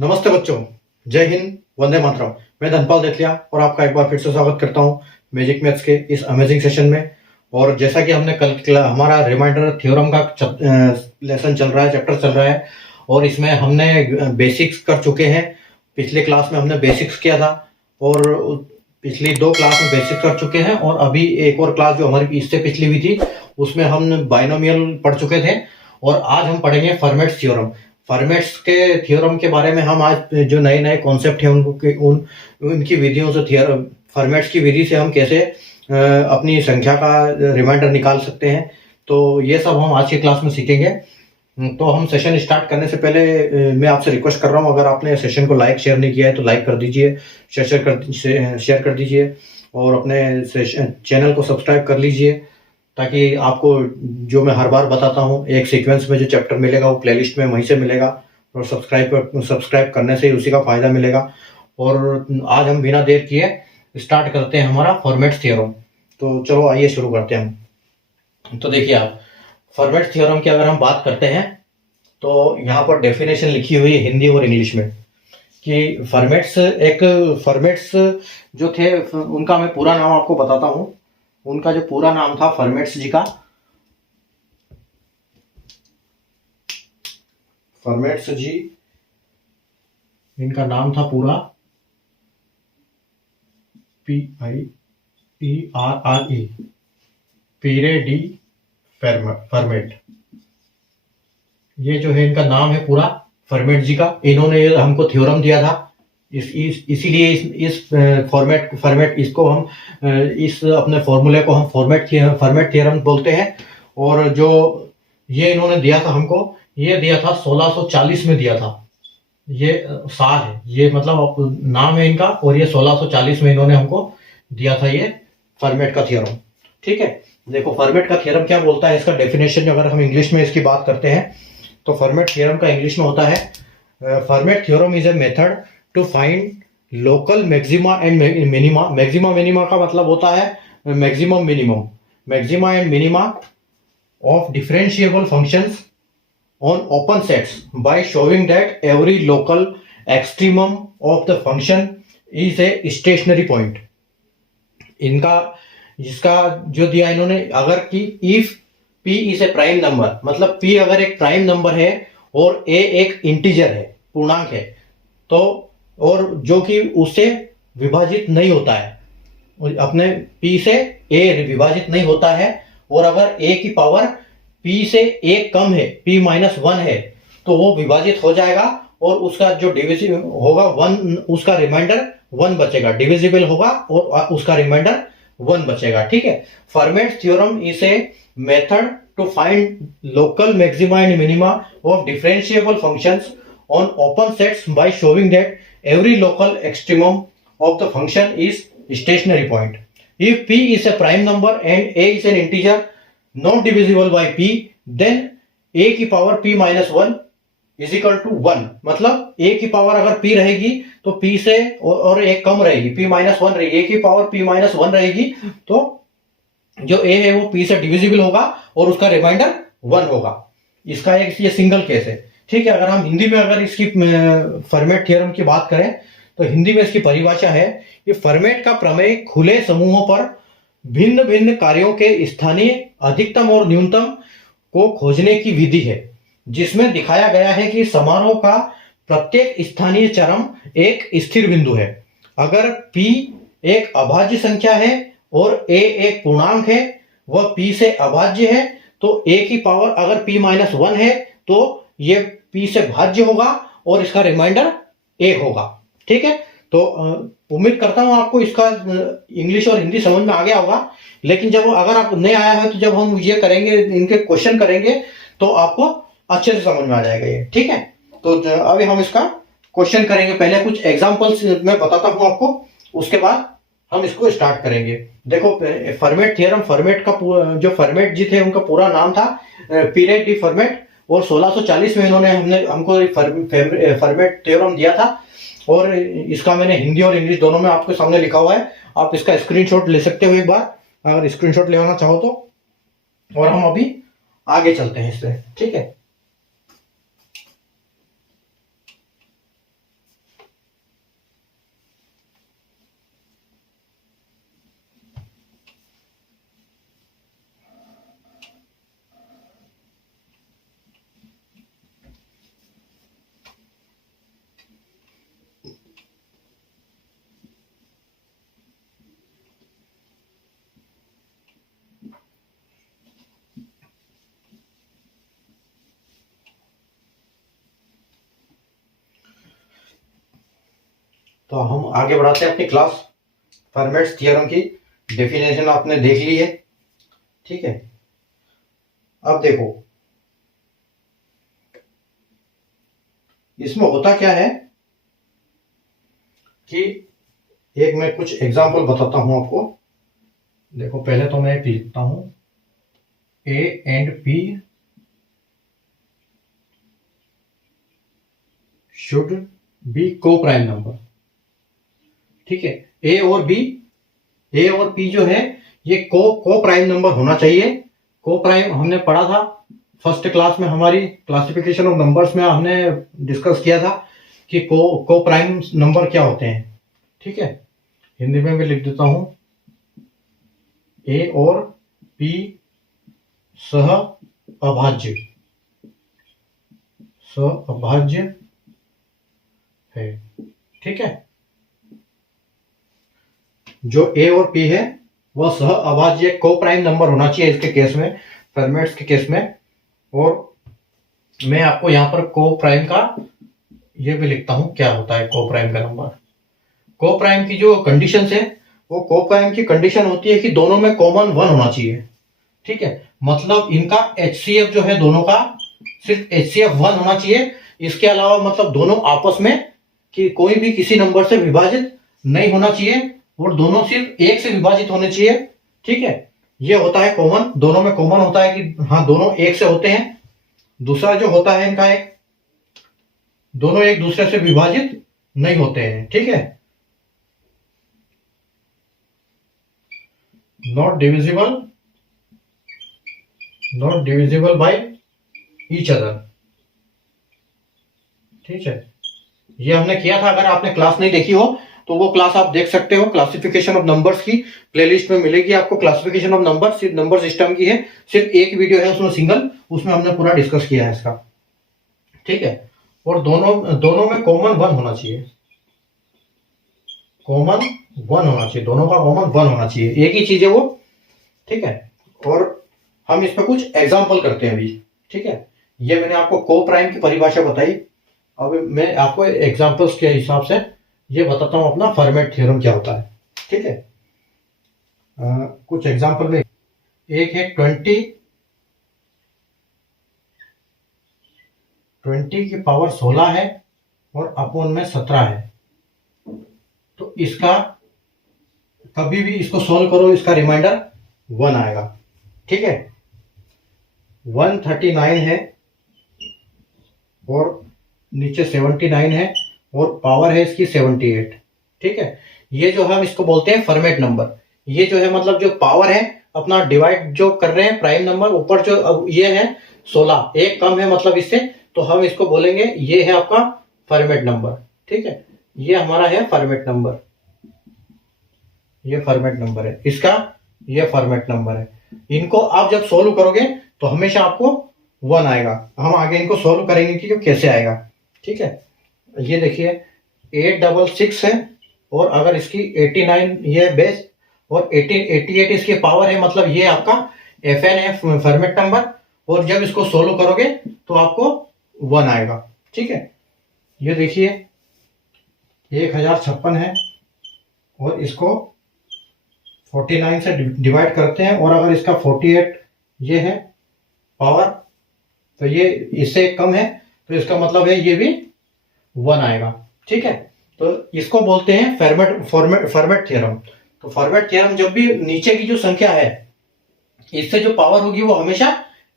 नमस्ते बच्चों, जय हिंद, वंदे मातरम। मैं धनपाल देथलिया और आपका एक बार फिर से स्वागत करता हूं मैजिक मैथ्स के इस अमेजिंग सेशन में। और जैसा कि हमने कल हमारा रिमाइंडर थ्योरम का लेसन चल रहा है, चैप्टर चल रहा है, और इसमें हमने बेसिक्स कर चुके हैं। पिछले क्लास में हमने बेसिक्स किया था और पिछली 2 क्लास में बेसिक्स कर चुके हैं, और अभी एक और क्लास जो हमारी इससे पिछली हुई थी उसमें हम बाइनोमियल पढ़ चुके थे। और आज हम पढ़ेंगे फॉर्मेट्स थ्योरम। फॉर्मेट्स के थ्योरम के बारे में हम आज जो नए नए कॉन्सेप्ट हैं उनकी विधियों से फॉर्मेट्स की विधि से हम कैसे अपनी संख्या का रिमाइंडर निकाल सकते हैं, तो ये सब हम आज की क्लास में सीखेंगे। तो हम सेशन स्टार्ट करने से पहले मैं आपसे रिक्वेस्ट कर रहा हूँ, अगर आपने सेशन को लाइक शेयर नहीं किया है तो लाइक कर दीजिए, शेयर कर दीजिए, और अपने चैनल को सब्सक्राइब कर लीजिए, ताकि आपको जो मैं हर बार बताता हूँ एक सीक्वेंस में जो चैप्टर मिलेगा वो प्लेलिस्ट में वहीं से मिलेगा, और सब्सक्राइब करने से उसी का फायदा मिलेगा। और आज हम बिना देर किए स्टार्ट करते हैं हमारा फॉर्मेट्स थ्योरम। तो चलो आइए शुरू करते हैं हम। तो देखिए, आप फॉर्मेट्स थ्योरम की अगर हम बात करते हैं तो यहाँ पर डेफिनेशन लिखी हुई है हिंदी और इंग्लिश में कि फॉर्मेट्स जो थे उनका मैं पूरा नाम आपको बताता हूँ। उनका जो पूरा नाम था फॉर्मेट्स जी का, फॉर्मेट्स जी इनका नाम था पूरा PIERRE, पीरे डी फॉर्मेट। ये जो है इनका नाम है पूरा फॉर्मेट जी का। इन्होंने हमको थ्योरम दिया था, इसीलिए इस फॉर्मेट इसको हम इस अपने फॉर्मूले को हम फॉर्मेट थ्योरम बोलते हैं। और जो ये इन्होंने दिया था हमको, ये दिया था 1640 में दिया था। ये साल है, ये मतलब नाम है इनका, और ये 1640 में इन्होंने हमको दिया था ये फॉर्मेट का थ्योरम। ठीक है, देखो फॉर्मेट का थ्योरम क्या बोलता है, इसका डेफिनेशन अगर हम इंग्लिश में इसकी बात करते हैं तो फॉर्मेट थ्योरम का इंग्लिश में होता है Fermat theorem is a method to find local maxima and minima. Maxima minima का मतलब होता है maximum minimum, maxima and minima of differentiable functions on open sets by showing that every local extremum of the function is a stationary point। इनका इसका जो दिया इन्होंने, अगर कि if p is a prime number, मतलब p अगर एक प्राइम नंबर है और a एक इंटीजर है, पूर्णांक है, तो और जो कि उससे विभाजित नहीं होता है, अपने p से a विभाजित नहीं होता है, और अगर a की पावर p से एक कम है, p-1 है, तो वो विभाजित हो जाएगा और उसका जो डिविजिबल होगा 1, उसका रिमाइंडर 1 बचेगा, डिविजिबल होगा और उसका रिमाइंडर 1 बचेगा। ठीक है, Fermat theorem is a method to find local maxima and minima of differentiable functions on open sets by showing that every local extremum of the function is stationary point. If p is a prime number and a is an integer not divisible by p, then a की power p-1 is equal to 1। मतलब a की power अगर p रहेगी तो p से और एक कम रहेगी, p-1 रहेगी, a की पावर p-1 रहेगी, तो जो a है वो p से डिविजिबल होगा और उसका रिमाइंडर 1 होगा। इसका एक ये सिंगल केस है। ठीक है, अगर हम हिंदी में अगर इसकी फॉर्मेट थ्योरम की बात करें तो हिंदी में इसकी परिभाषा है कि फॉर्मेट का प्रमेय खुले समूहों पर भिन्न भिन्न कार्यों के स्थानीय अधिकतम और न्यूनतम को खोजने की विधि है, जिसमें दिखाया गया है कि समारोह का प्रत्येक स्थानीय चरम एक स्थिर बिंदु है। अगर p एक अभाज्य संख्या है और a एक पूर्णांक है, वह p से अभाज्य है, तो a की पावर अगर p-1 है तो ये p से भाज्य होगा और इसका रिमाइंडर 1 होगा। ठीक है, तो उम्मीद करता हूं आपको इसका इंग्लिश और हिंदी समझ में आ गया होगा। लेकिन जब अगर आप नहीं आया है तो जब हम ये करेंगे, इनके क्वेश्चन करेंगे, तो आपको अच्छे से समझ में आ जाएगा ये। ठीक है, तो अभी हम इसका क्वेश्चन करेंगे। पहले कुछ एग्जांपल्स मैं बताता हूं आपको, उसके बाद हम इसको स्टार्ट करेंगे। देखो फॉर्मेट थ्योरम, फॉर्मेट का जो फॉर्मेट जी थे उनका पूरा नाम था पीरे डी फॉर्मेट, और 1640 में इन्होंने हमको फॉर्मेट थ्योरम दिया था। और इसका मैंने हिंदी और इंग्लिश दोनों में आपके सामने लिखा हुआ है, आप इसका स्क्रीनशॉट ले सकते हो एक बार, अगर स्क्रीनशॉट लेना चाहो तो। और हम अभी आगे चलते हैं इससे। ठीक है, तो हम आगे बढ़ाते हैं अपनी क्लास। फर्मेट्स थ्योरम की डेफिनेशन आपने देख ली है, ठीक है। अब देखो इसमें होता क्या है कि एक मैं कुछ एग्जांपल बताता हूं आपको। देखो पहले तो मैं लिखता हूं A and B should be coprime number, ठीक है। ए और बी जो है ये को प्राइम नंबर होना चाहिए। को प्राइम हमने पढ़ा था फर्स्ट क्लास में, हमारी क्लासिफिकेशन ऑफ नंबर्स में हमने डिस्कस किया था कि को प्राइम नंबर क्या होते हैं, ठीक है। हिंदी में भी लिख देता हूं, ए और बी सह अभाज्य है, ठीक है। जो ए और पी है वह सह अभाज्य को प्राइम नंबर होना चाहिए इसके केस में, फर्मेट्स के केस में। और मैं आपको यहां पर को प्राइम का ये भी लिखता हूं क्या होता है को प्राइम का नंबर। को प्राइम की जो कंडीशन है वो को प्राइम की कंडीशन होती है कि दोनों में कॉमन 1 होना चाहिए, ठीक है। मतलब इनका HCF जो है दोनों का सिर्फ HCF 1 होना चाहिए। इसके अलावा मतलब दोनों आपस में कि कोई भी किसी नंबर से विभाजित नहीं होना चाहिए और दोनों सिर्फ 1 से विभाजित होने चाहिए, ठीक है। ये होता है कॉमन, दोनों में कॉमन होता है कि हाँ दोनों 1 से होते हैं। दूसरा जो होता है इनका एक, दोनों एक दूसरे से विभाजित नहीं होते हैं, ठीक है। Not divisible by each other, ठीक है। ये हमने किया था, अगर आपने क्लास नहीं देखी हो तो वो क्लास आप देख सकते हो। क्लासिफिकेशन ऑफ नंबर्स की प्लेलिस्ट में मिलेगी आपको। क्लासिफिकेशन ऑफ नंबर सिर्फ नंबर सिस्टम की है, सिर्फ एक वीडियो है उसमें सिंगल, उसमें हमने पूरा डिस्कस किया है इसका, ठीक है। और दोनों में कॉमन 1 होना चाहिए, कॉमन 1 होना चाहिए, दोनों का कॉमन 1 होना चाहिए, एक ही चीज है वो, ठीक है। और हम इस पर कुछ एग्जाम्पल करते हैं अभी, ठीक है। ये मैंने आपको को प्राइम की परिभाषा बताई। अब मैं आपको एग्जाम्पल्स के हिसाब से ये बताता हूं अपना फर्मेट थ्योरम क्या होता है, ठीक है। कुछ एग्जाम्पल में एक है 20 की पावर 16 है और अपॉन में 17 है। तो इसका कभी भी इसको सॉल्व करो, इसका रिमाइंडर 1 आएगा, ठीक है। 139 है और नीचे 79 है और पावर है इसकी 78, ठीक है। ये जो हम इसको बोलते हैं फॉर्मेट नंबर। ये जो है मतलब जो पावर है अपना डिवाइड जो कर रहे हैं प्राइम नंबर, ऊपर जो अब ये है 16, एक कम है मतलब इससे, तो हम इसको बोलेंगे ये है आपका फॉर्मेट नंबर, ठीक है। ये हमारा है फॉर्मेट नंबर, ये फॉर्मेट नंबर है इसका, ये फॉर्मेट नंबर है। इनको आप जब सोल्व करोगे तो हमेशा आपको 1 आएगा। हम आगे इनको सोल्व करेंगे कि कैसे आएगा, ठीक है। ये देखिए 866 है और अगर इसकी 89 ये बेस और 88 इसकी पावर है, मतलब ये आपका FN है फॉर्मेट नंबर। और जब इसको सोल्व करोगे तो आपको 1 आएगा, ठीक है। ये देखिए 1056 है और इसको 49 से डिवाइड करते हैं और अगर इसका 48 ये है पावर, तो ये इससे कम है तो इसका मतलब है ये भी 1 आएगा, ठीक है। तो इसको बोलते हैं फॉर्मेट थ्योरम। तो फॉर्मेट थ्योरम जब भी नीचे की जो संख्या है इससे जो पावर होगी वो हमेशा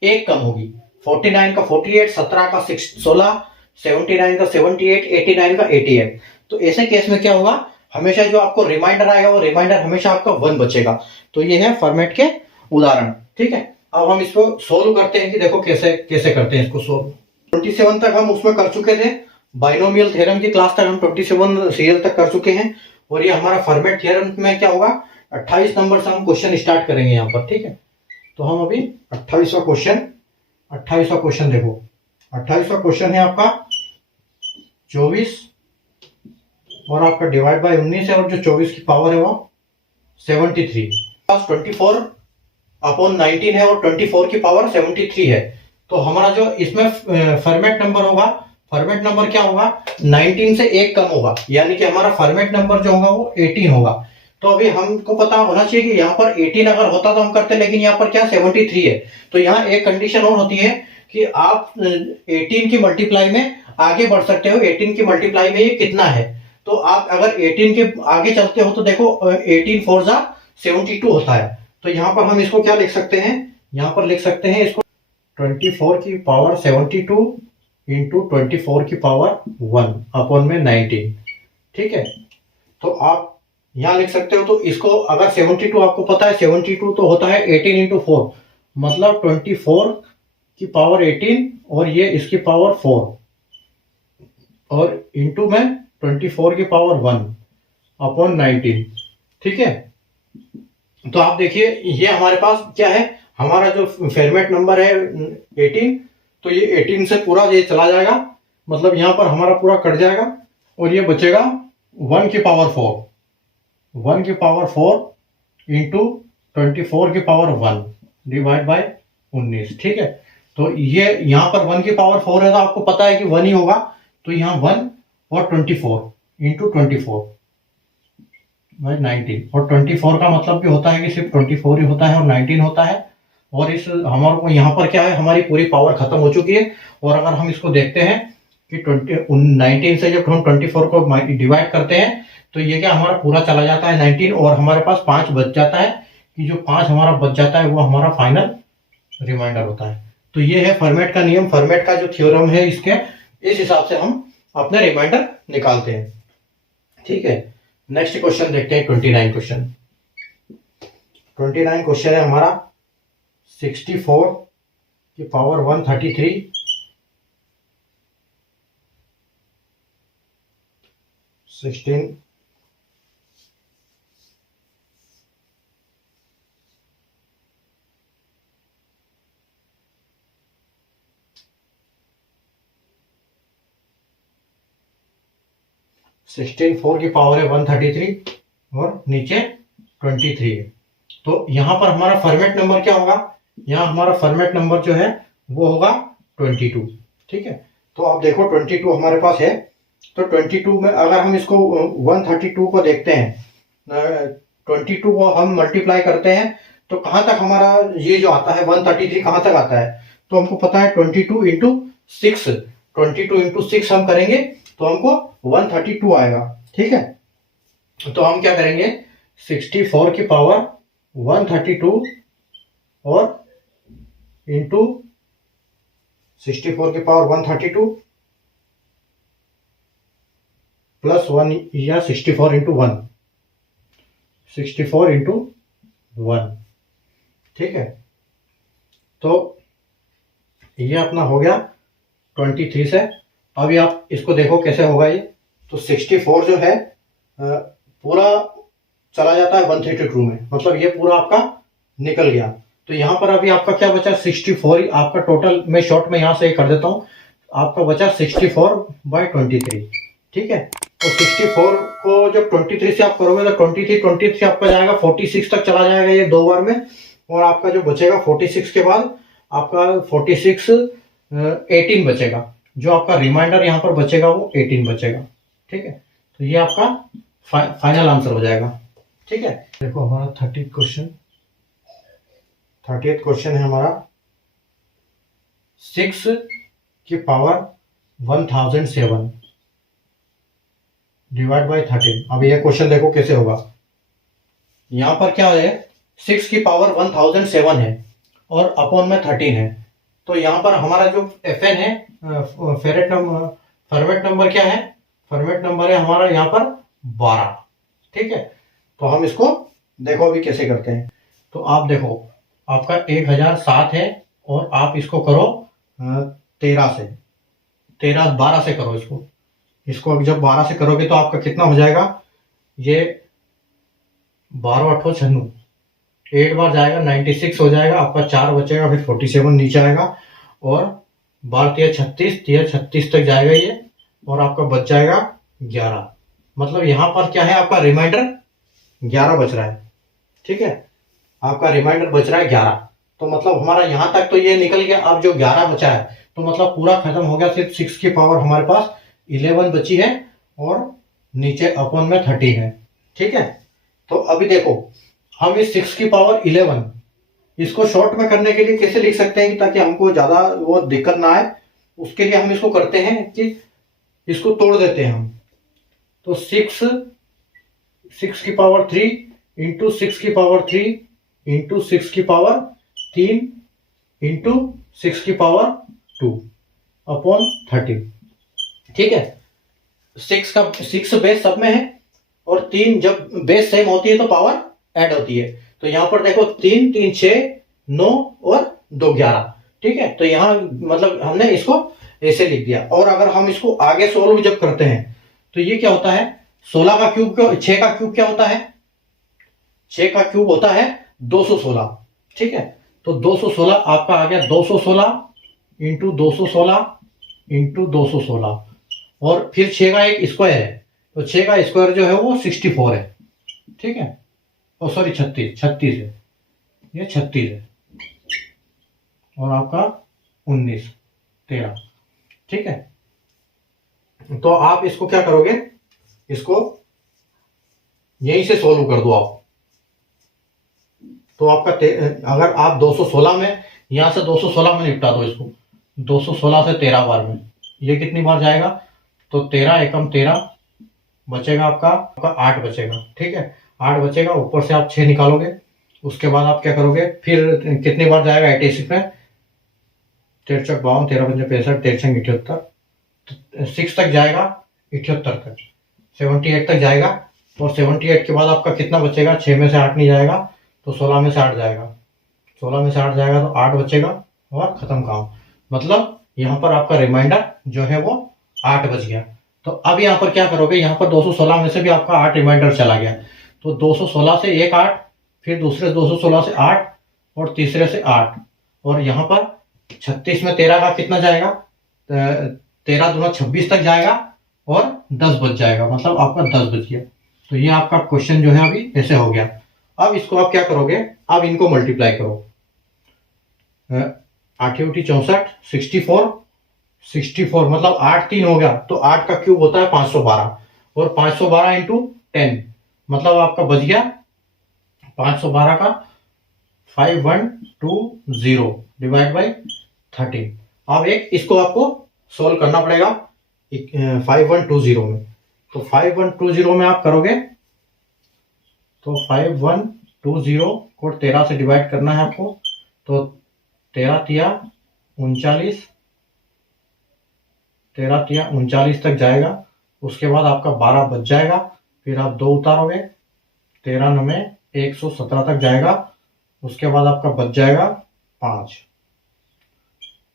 1 कम होगी। 49 का 48, 17 का 16, 79 का 78, 89 का 88। तो ऐसे केस में क्या होगा, हमेशा जो आपको रिमाइंडर आएगा वो रिमाइंडर हमेशा आपका 1 बचेगा। तो ये है फॉर्मेट के उदाहरण, ठीक है। अब हम इसको सोल्व करते हैं कि देखो कैसे करते हैं इसको सोल्व। 27 तक हम उसमें कर चुके थे, बाइनोमियल थ्योरम की क्लास तक हम 27 सीरियल तक कर चुके हैं। और ये हमारा फॉर्मेट थ्योरम में क्या होगा, 28 नंबर से हम क्वेश्चन स्टार्ट करेंगे यहाँ पर, ठीक है। तो हम अभी 28वां क्वेश्चन देखो। 28वां क्वेश्चन है आपका 24 और आपका डिवाइड बाय 19 है और जो 24 की पावर है वो 73। 24 अपॉन 19 है और 24 की पावर 73 है। तो हमारा जो इसमें फॉर्मेट नंबर होगा, फॉर्मेट नंबर क्या होगा, 19 से एक कम होगा, यानी कि हमारा फॉर्मेट नंबर जो होगा वो 18 होगा। तो अभी हमको पता होना चाहिए कि यहाँ पर 18 अगर होता तो हम करते, लेकिन यहाँ पर क्या 73 है। तो यहाँ एक कंडीशन और होती है कि आप 18 की मल्टीप्लाई में आगे बढ़ सकते हो, 18 की मल्टीप्लाई में ये कितना है। तो आप अगर 18 के आगे चलते हो तो देखो 18 4 जा 72 होता है। तो यहाँ पर हम इसको क्या लिख सकते हैं, यहाँ पर लिख सकते हैं इसको 24 की पावर 72 इंटू 24 की पावर 1 अपॉन में 19। ठीक है, तो आप यहाँ लिख सकते हो। तो इसको अगर 72 आपको पता है 72 तो होता है 18 इंटू 4, मतलब 24 की पावर 18 और ये इसकी पावर 4 और इंटू में 24 की पावर 1 अपॉन 19। ठीक है, तो आप देखिए ये हमारे पास क्या है, हमारा जो फॉर्मेट नंबर है 18, तो ये 18 से पूरा ये चला जाएगा, मतलब यहाँ पर हमारा पूरा कट जाएगा और ये बचेगा 1 की पावर 4, 1 की पावर 4 इंटू 24 की पावर 1 डिवाइड बाय 19। ठीक है, तो ये यहाँ पर 1 की पावर 4 है तो आपको पता है कि 1 ही होगा, तो यहाँ 1 और 24 इंटू 24 बाय 19, और 24 का मतलब भी होता है कि सिर्फ 24 ही होता है और 19 होता है। और इस हमारे को यहाँ पर क्या है, हमारी पूरी पावर खत्म हो चुकी है। और अगर हम इसको देखते हैं कि 19 से जब हम 24 को डिवाइड करते हैं तो ये क्या हमारा पूरा चला जाता है 19 और हमारे पास 5 बच जाता है, कि जो 5 हमारा बच जाता है वो हमारा फाइनल रिमाइंडर होता है। तो ये है फॉर्मेट का नियम, फॉर्मेट का जो थ्योरम है, इसके इस हिसाब से हम अपने रिमाइंडर निकालते हैं। ठीक है, नेक्स्ट क्वेश्चन देखते हैं 29 क्वेश्चन। 29 क्वेश्चन है हमारा 64 की पावर 133 16 16 4 की पावर है 133 और नीचे 23 है। तो यहाँ पर हमारा फॉर्मेट नंबर क्या होगा, यहाँ हमारा फॉर्मेट नंबर जो है वो होगा 22। ठीक है, तो आप देखो 22 हमारे पास है, तो 22 में अगर हम इसको 132 को देखते हैं, 22 को हम मल्टीप्लाई करते हैं तो कहाँ तक हमारा ये जो आता है 133 कहाँ तक आता है, तो हमको पता है 22 इंटू 6, 22 इंटू 6 हम करेंगे तो हमको 132 आएगा। ठीक है, तो हम क्या करेंगे 64 की पावर 132 और इंटू 64 की पावर 132 प्लस 1 या 64 इंटू 1, 64 इंटू 1। ठीक है, तो ये अपना हो गया 23 से। अभी आप इसको देखो कैसे होगा ये, तो 64 जो है पूरा चला जाता है 132 में, मतलब ये पूरा आपका निकल गया। तो यहाँ पर अभी आपका क्या बचा 64, आपका टोटल मैं शॉर्ट में यहाँ से कर देता हूँ, आपका बचा 64/23। ठीक है, तो 64 को जब 23 से आप करोगे तो 23 आपका जाएगा 46 तक चला जाएगा ये 2 बार में, और आपका जो बचेगा 46 के बाद आपका 46 18 बचेगा, जो आपका रिमाइंडर यहाँ पर बचेगा वो 18 बचेगा। ठीक है, तो ये आपका फाइनल आंसर हो जाएगा। ठीक है, देखो हमारा 30th क्वेश्चन है हमारा 6 की पावर 1007 डिवाइड बाय 13। अब ये क्वेश्चन देखो कैसे होगा, यहाँ पर क्या है 6 की पावर 1007 है और अपॉन में 13 है, तो यहाँ पर हमारा जो Fn है फॉर्मेट नंबर क्या है, फॉर्मेट नंबर है हमारा यहाँ पर 12। ठीक है, तो हम इसको देखो अभी कैसे करते हैं। तो आप देखो आपका 1007 है और आप इसको करो 12 से करो इसको अभी जब 12 से करोगे तो आपका कितना हो जाएगा, ये 12 8 96, 8 बार जाएगा 96 हो जाएगा, आपका 4 बचेगा, फिर 47 नीचे आएगा और 12 36 तक जाएगा ये, और आपका बच जाएगा 11। मतलब यहाँ पर क्या है, आपका रिमाइंडर 11 बच रहा है। ठीक है, आपका रिमाइंडर बच रहा है 11, तो मतलब हमारा यहाँ तक तो ये निकल गया। अब जो 11 बचा है तो मतलब पूरा खत्म हो गया, सिर्फ 6 की पावर हमारे पास 11 बची है और नीचे अपॉन में 30 है। ठीक है, तो अभी देखो हम इस 6 की पावर 11 इसको शॉर्ट में करने के लिए कैसे लिख सकते हैं कि ताकि हमको ज्यादा वो दिक्कत ना आए, उसके लिए हम इसको करते हैं कि इसको तोड़ देते हैं हम। तो 6 की पावर 3 इंटू 6 की पावर 3 इंटू 6 की पावर 3 इंटू 6 की पावर 2 अपॉन 30। ठीक है, 6 बेस सब में है और 3 जब बेस सेम होती है तो पावर ऐड होती है। तो यहां पर देखो 3 3 6 9 और 2 11। ठीक है, तो यहां मतलब हमने इसको ऐसे लिख दिया। और अगर हम इसको आगे सोल्व जब करते हैं तो ये क्या होता है, 16 का क्यूब 6 का क्यूब क्या होता है, 6 का क्यूब होता है 216। ठीक है, तो 216 आपका आ गया 216 इंटू 216 इंटू 216 और फिर 6 का एक स्क्वायर है, तो 6 का स्क्वायर जो है वो 64 है। ठीक है, ओ सॉरी 36 है, ये 36 है और आपका 19 13। ठीक है, तो आप इसको क्या करोगे, इसको यहीं से सोल्व कर दो आप। तो आपका अगर आप 216 में यहां से 216 में निपटा दो इसको, 216 से 13 बार में ये कितनी बार जाएगा, तो 13 एकम 13 बचेगा आपका 8 बचेगा। ठीक है, 8 बचेगा, ऊपर से आप 6 निकालोगे। उसके बाद आप क्या करोगे, फिर कितनी बार जाएगा 86 में, 13 चौक 52 13 पंजे 65 13 छंग 78, 6 तक जाएगा 78 तक, 78 तक जाएगा। और 78 के बाद आपका कितना बचेगा, 6 में से 8 नहीं जाएगा तो 16 में से 8 जाएगा, 16 में से 8 जाएगा तो 8 बचेगा और खत्म काम। मतलब यहाँ पर आपका रिमाइंडर जो है वो 8 बच गया। तो अब यहाँ पर क्या करोगे, यहाँ पर 216 में से भी आपका 8 रिमाइंडर चला गया, तो 216 से एक 8, फिर दूसरे 216 से 8 और तीसरे से 8, और यहाँ पर 36 में 13 का कितना जाएगा, 13 दूना 26 तक जाएगा और 10 बच जाएगा, मतलब आपका 10 बच गया। तो ये आपका क्वेश्चन जो है अभी ऐसे हो गया। अब इसको आप क्या करोगे, अब इनको मल्टीप्लाई करो, 8 64 64 मतलब 8 3 हो गया, तो 8 का क्यूब होता है 512 और 512 इंटू 10 मतलब आपका बच गया 512 का 5120 डिवाइड बाई 13। अब एक इसको आपको सोल्व करना पड़ेगा 5120 में। तो 5120 में आप करोगे तो 5120 को 13 से डिवाइड करना है आपको, तो 13 तिया 39, 13 तिया 39 तक जाएगा। उसके बाद आपका 12 बच जाएगा, फिर आप 2 उतारोगे, 13 9 117 तक जाएगा। उसके बाद आपका बच जाएगा 5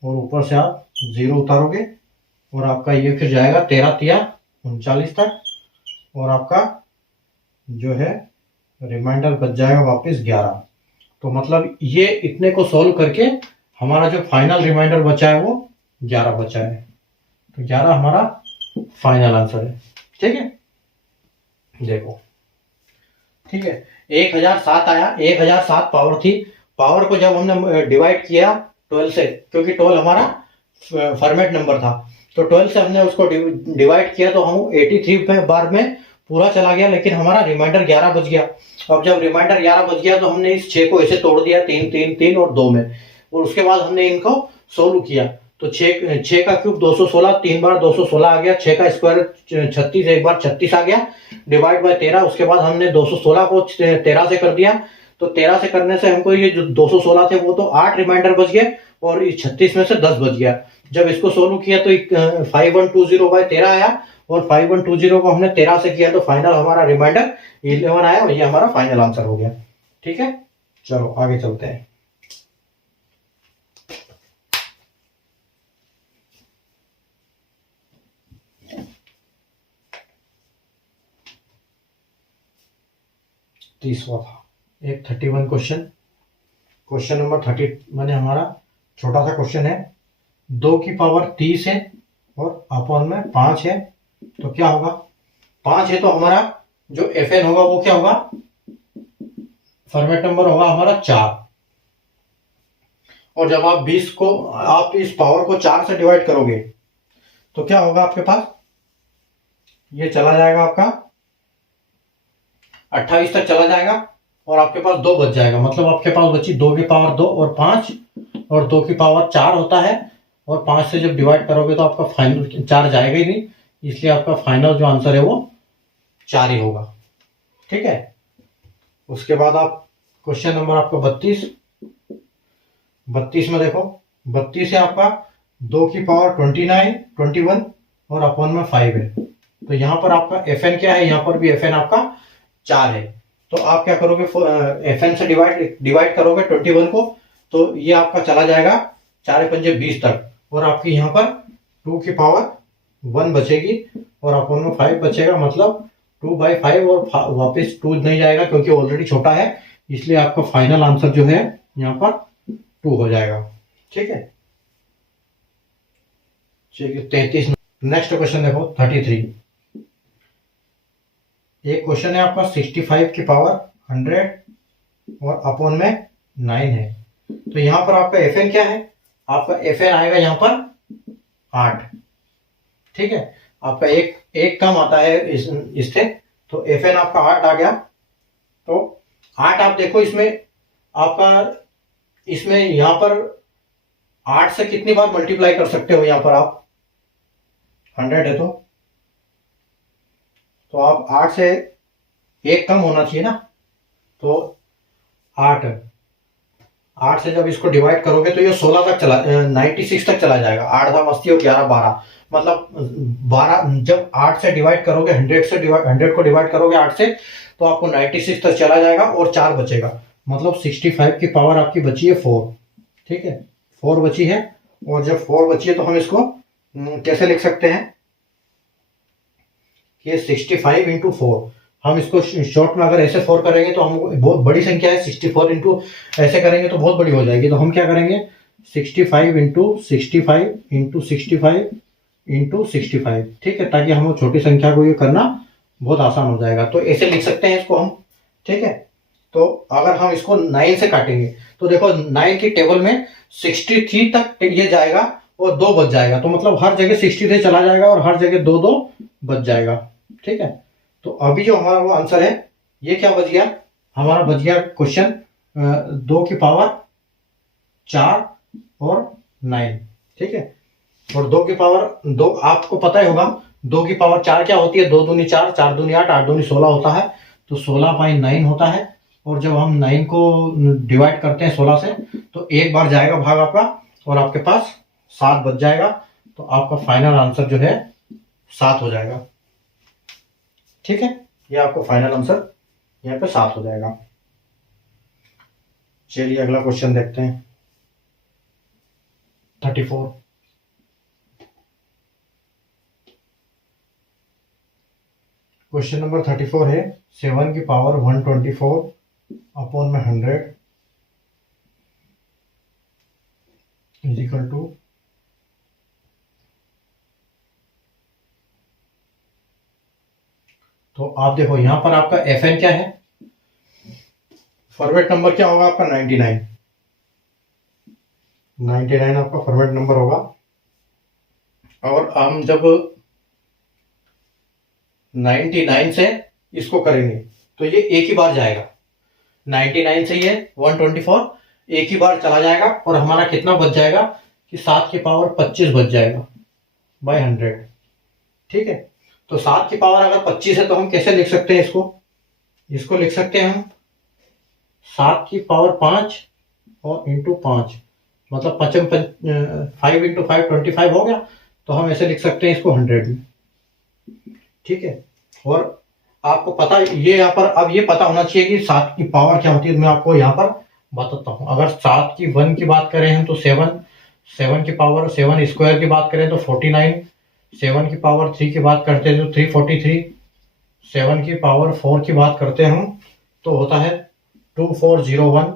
और ऊपर से आप 0 उतारोगे और आपका ये फिर जाएगा 13 तिया 39 तक और आपका जो है रिमाइंडर बच जाएगा वापस 11। तो मतलब ये इतने को सॉल्व करके हमारा जो फाइनल रिमाइंडर बचा है वो 11 बचा है। तो 11 हमारा फाइनल आंसर है। ठीक है, देखो ठीक है, 1007 आया, 1007 पावर थी। पावर को जब हमने डिवाइड किया 12 से, क्योंकि 12 हमारा फॉर्मेट नंबर था, तो 12 से हमने उसको डिवाइड किया तो हम 83 बार में पूरा चला गया, लेकिन हमारा रिमाइंडर 11 बच गया। अब जब रिमाइंडर 11 बच गया तो हमने इस 6 को ऐसे तोड़ दिया 3 3 3 और 2 में, और उसके बाद हमने इनको सोल्व किया। तो 6 का क्यूब 216, 3 बार 216 आ गया, 6 का स्क्वायर 36, एक बार 36 आ गया, डिवाइड बाय 13। उसके बाद हमने 216 को 13 से कर दिया, तो 13 से करने से हमको ये जो 216 थे वो तो 8 रिमाइंडर बच गए और इस 36 में से 10 बच गया। जब इसको सोल्व किया तो 5120 बाय 13 आया, और 5120 को हमने 13 से किया तो फाइनल हमारा रिमाइंडर 11 आया और ये हमारा फाइनल आंसर हो गया। ठीक है, चलो आगे चलते हैं। तीसवा था एक 31 क्वेश्चन नंबर 30 मैंने हमारा छोटा सा क्वेश्चन है। 2 की पावर 30 है और अपॉन में 5 है, तो क्या होगा, 5 है तो हमारा जो Fn होगा वो क्या होगा, फॉर्मेट नंबर होगा हमारा 4, और जब आप 20 को, आप इस पावर को 4 से डिवाइड करोगे तो क्या होगा आपके पास, ये चला जाएगा आपका 28 तक चला जाएगा और आपके पास 2 बच जाएगा। मतलब आपके पास बची 2 की पावर 2 और 5 और 2 की पावर 4 होता है। और 5 से जब डिवाइड करोगे तो आपका फाइनल 4 जाएगा ही नहीं, इसलिए आपका फाइनल जो आंसर है वो 4 ही होगा। ठीक है। उसके बाद आप क्वेश्चन नंबर आपका 32 में देखो, 32 है आपका 2 की पावर 29, 21 और अपन में 5 है। तो यहाँ पर आपका FN क्या है, यहाँ पर भी FN आपका 4 है। तो आप क्या करोगे, FN से डिवाइड करोगे 21 को, तो ये आपका चला जाएगा 4 पंजे 20 तक और आपकी यहाँ पर 2 की पावर 1 बचेगी और अपन में 5 बचेगा। मतलब 2/5 और वापस 2 नहीं जाएगा क्योंकि ऑलरेडी छोटा है, इसलिए आपका फाइनल आंसर जो है यहाँ पर 2 हो जाएगा। ठीक है। चलिए 33। नेक्स्ट क्वेश्चन देखो 33। एक क्वेश्चन है आपका 65 की पावर 100 और अपॉन में 9 है। तो यहाँ पर आपका FN क्या है, आपका FN आएगा यहाँ पर 8। ठीक है। आपका एक कम आता है इससे, तो FN आपका 8 आ गया। तो 8 आप देखो इसमें आपका, इसमें यहाँ पर 8 से कितनी बार मल्टीप्लाई कर सकते हो, यहाँ पर आप 100 है तो आप 8 से एक कम होना चाहिए ना। तो 8 से जब इसको डिवाइड करोगे तो ये 16 तक 96 तक चला जाएगा। 8 धाम 80 और 11 12, मतलब 12। जब 8 से डिवाइड करोगे, 100 को डिवाइड करोगे 8 से, तो आपको 96 तक चला जाएगा और 4 बचेगा। मतलब 65 की पावर आपकी बची है 4। ठीक है, 4 बची है। और जब 4 बची है तो हम इसको कैसे लिख सकते हैं कि 65 इंटू 4। हम इसको शॉर्ट में अगर ऐसे 4 करेंगे तो हम, बहुत बड़ी संख्या है, 64 इंटू ऐसे करेंगे तो बहुत बड़ी हो जाएगी। तो हम क्या करेंगे, 65 इंटू 65 इंटू 65 इंटू 65। ठीक है, ताकि हम छोटी संख्या को ये करना बहुत आसान हो जाएगा। तो ऐसे लिख सकते हैं इसको हम। ठीक है। तो अगर हम इसको 9 से काटेंगे तो देखो 9 की टेबल में 63 तक ये जाएगा और 2 बच जाएगा। तो मतलब हर जगह 63 चला जाएगा और हर जगह 2 बच जाएगा। ठीक है। तो अभी जो हमारा वो आंसर है, ये क्या बच गया, हमारा बच गया क्वेश्चन 2 की पावर 4 और 9। ठीक है। और 2 की पावर 2 आपको पता ही होगा, 2 की पावर 4 क्या होती है, 2 दूनी 4, 4 दूनी 8, 8 दूनी 16 होता है। तो 16/9 होता है। और जब हम 9 को डिवाइड करते हैं 16 से, तो एक बार जाएगा भाग आपका और आपके पास 7 बच जाएगा। तो आपका फाइनल आंसर जो है 7 हो जाएगा। ठीक है, ये आपको फाइनल आंसर यहाँ पे 7 हो जाएगा। चलिए अगला क्वेश्चन देखते हैं 34। क्वेश्चन नंबर 34 है 7 की पावर 124 अपॉन में 100 इज इक्वल टू, तो आप देखो यहां पर आपका FN क्या है, फॉर्मेट नंबर क्या होगा आपका 99 आपका फॉर्मेट नंबर होगा। और हम जब 99 से इसको करेंगे तो ये एक ही बार जाएगा। 99 से ये 124 एक ही बार चला जाएगा और हमारा कितना बच जाएगा कि 7 की पावर 25 बच जाएगा बाय 100। ठीक है। तो 7 की पावर अगर 25 है तो हम कैसे लिख सकते हैं इसको लिख सकते हैं हम 7 की पावर 5 और इंटू 5, मतलब 5 इंटू 5 25 हो गया। तो हम ऐसे लिख सकते हैं इसको 100 में। ठीक है। और आपको पता, ये यहाँ पर अब ये पता होना चाहिए कि 7 की पावर क्या होती है। मैं आपको यहाँ पर बताता हूँ। अगर 7 की 1 की बात करें हम तो 7 की पावर 7 स्क्वायर की बात करें तो 49, 7 की पावर 3 की बात करते हैं तो 343, 7 की पावर 4 की बात करते हैं हम तो होता है 2401,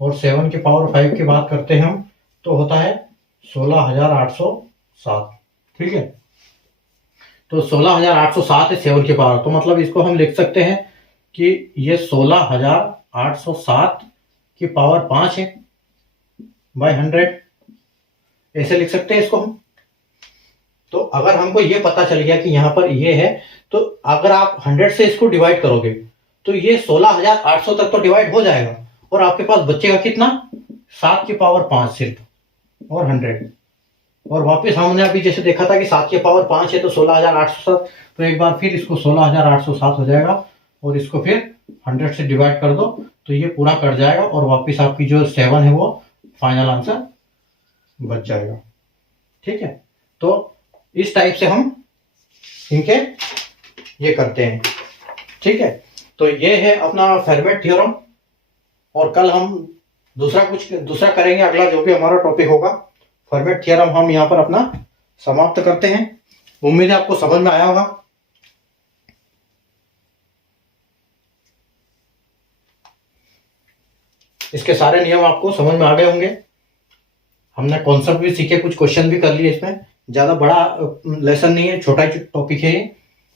और 7 की पावर 5 की बात करते हैं हम तो होता है 16807। ठीक है। तो 16807 है 7 की पावर। तो मतलब इसको हम लिख सकते हैं कि ये 16807 की पावर 5 है। बाय 100 ऐसे लिख सकते हैं इसको हम। तो अगर हमको ये पता चल गया कि यहाँ पर ये है, तो अगर आप 100 से इसको डिवाइड करोगे तो ये 16,800 तक तो डिवाइड हो जाएगा, और आपके पास बचेगा कितना, 7 की पावर 5 सिर्फ, और 100। और वापस हमने अभी जैसे देखा था कि 7 की पावर 5 है तो 16,807, तो एक बार फिर इसको 16,807 हो जाएगा, और इसको फिर 100 से डिवाइड कर दो तो ये पूरा कट जाएगा, और वापस आपकी जो 7 है वो फाइनल आंसर बच जाएगा। ठीक है, तो इस टाइप से हम इनके ये करते हैं। ठीक है, तो ये है अपना फेरमेट थ्योरम, और कल हम दूसरा करेंगे, अगला जो भी हमारा टॉपिक होगा फेरमेट थ्योरम हम यहाँ पर अपना समाप्त करते हैं। उम्मीद है आपको समझ में आया होगा। इसके सारे नियम आपको समझ में आ गए होंगे। हमने कॉन्सेप्ट भी सीखे, कुछ क्वेश्चन भी कर लिए, इसमें ज्यादा बड़ा लेसन नहीं है, छोटा ही टॉपिक है ये।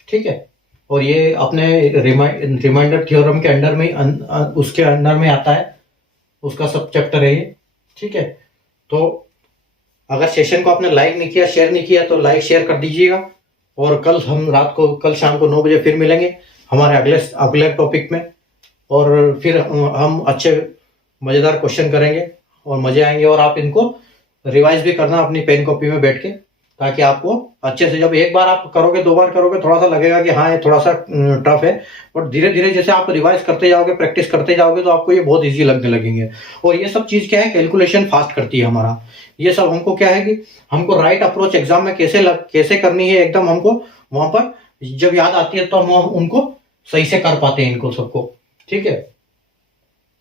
ठीक है, और ये अपने रिमाइंडर थ्योरम के अंडर में उसके अंडर में आता है, उसका सब चैप्टर है ये। ठीक है, तो अगर सेशन को आपने लाइक नहीं किया, शेयर नहीं किया, तो लाइक शेयर कर दीजिएगा, और कल शाम को 9 बजे फिर मिलेंगे हमारे अगले टॉपिक में, और फिर हम अच्छे मजेदार क्वेश्चन करेंगे और मजे आएंगे, और आप इनको रिवाइज भी करना अपनी पेन कॉपी में बैठ के, ताकि आपको अच्छे से, जब एक बार आप करोगे, 2 बार करोगे, थोड़ा सा लगेगा कि हाँ ये थोड़ा सा टफ है, बट धीरे धीरे जैसे आप रिवाइज करते जाओगे, प्रैक्टिस करते जाओगे, तो आपको ये बहुत इजी लगने लगेंगे। और ये सब चीज क्या है, कैलकुलेशन फास्ट करती है हमारा। ये सब हमको क्या है कि हमको राइट अप्रोच एग्जाम में कैसे करनी है, एकदम हमको वहां पर जब याद आती है तो हम उनको सही से कर पाते हैं इनको सबको। ठीक है,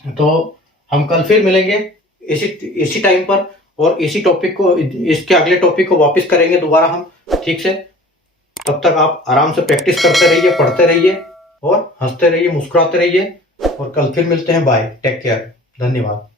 तो हम कल फिर मिलेंगे इसी टाइम पर, और इसी टॉपिक को, इसके अगले टॉपिक को वापस करेंगे दोबारा हम ठीक से। तब तक आप आराम से प्रैक्टिस करते रहिए, पढ़ते रहिए, और हंसते रहिए, मुस्कुराते रहिए, और कल फिर मिलते हैं। बाय, टेक केयर, धन्यवाद।